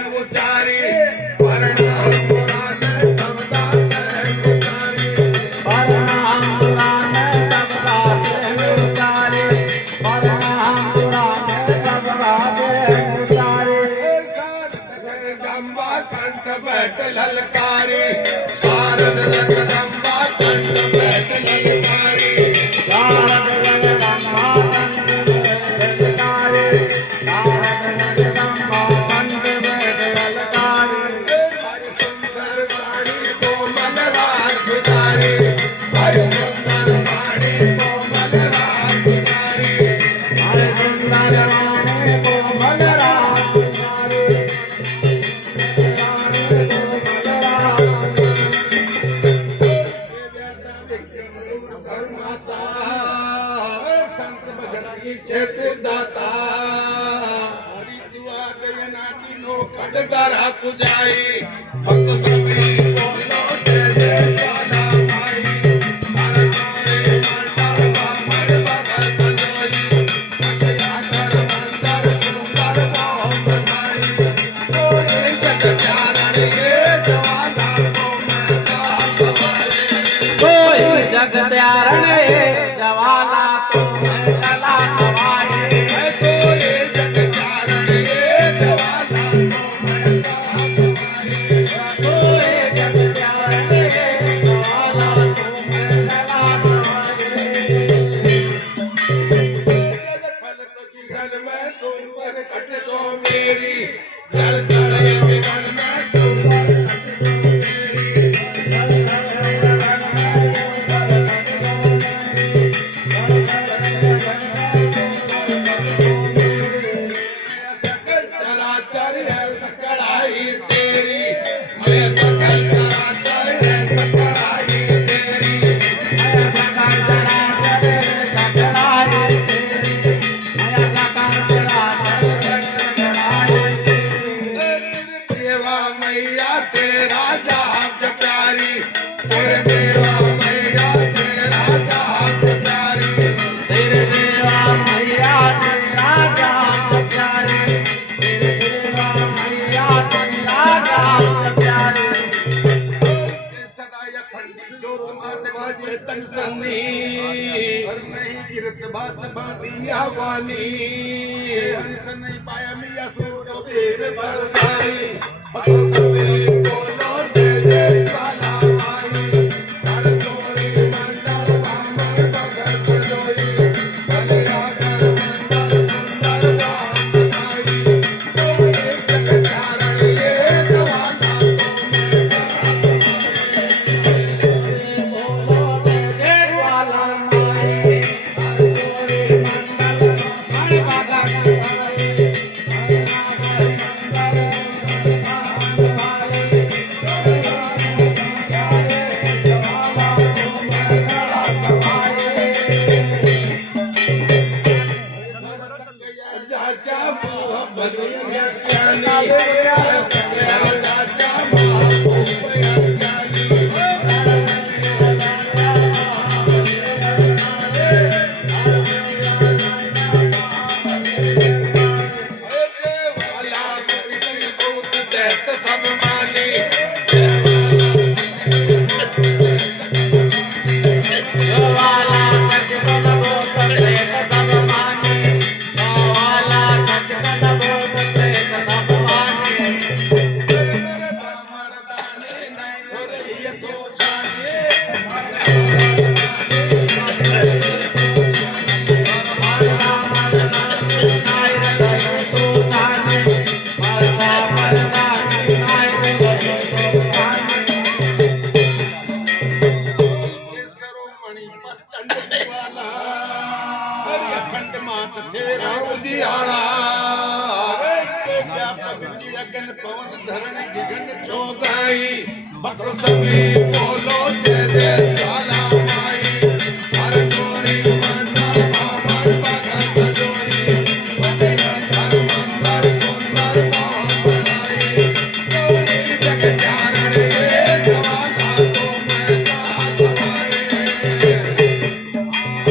ललकारी शारद जगदम्बा कंठ बैठ ललकारी शारद जगदम्बा कंठ बैठ ललकारी शारद जगदम्बा कंठ बैठ ललकारी हरि सुंदर वाणी कोमल राजकुमारी हरि सुंदर वाणी कोमल राजकुमारी हरि सुंदर वाणी कोमल राजकुमारी दाता हरि दुआ गयना दिनो खडगारा पुजाई भक्त सभी बोलो जय जय ज्वाला भाई हर तोरे मंडा बामर बगल सजोई अखया कर मंदर सुंदर बाम बनाई कोई जग चारण ये जवाना को मैं दात भाई कोई जग त्यारण जवाना तो मैं कला नवाई बात बातिया वानी हंस नहीं पाया मिया सूटो बेर बरसाई भक्त सभी बोलो जय जय ज्वाला भाई हर तोरे मंडल बामर बगल सजोई भलिया कर मंडल सुंदर बाम बनाई कोई जग चारण ये जवाना बोलो जय जय ज्वाला पवन धरण गिगन चौगाई भक्त सभी बोलो जय जय ज्वाला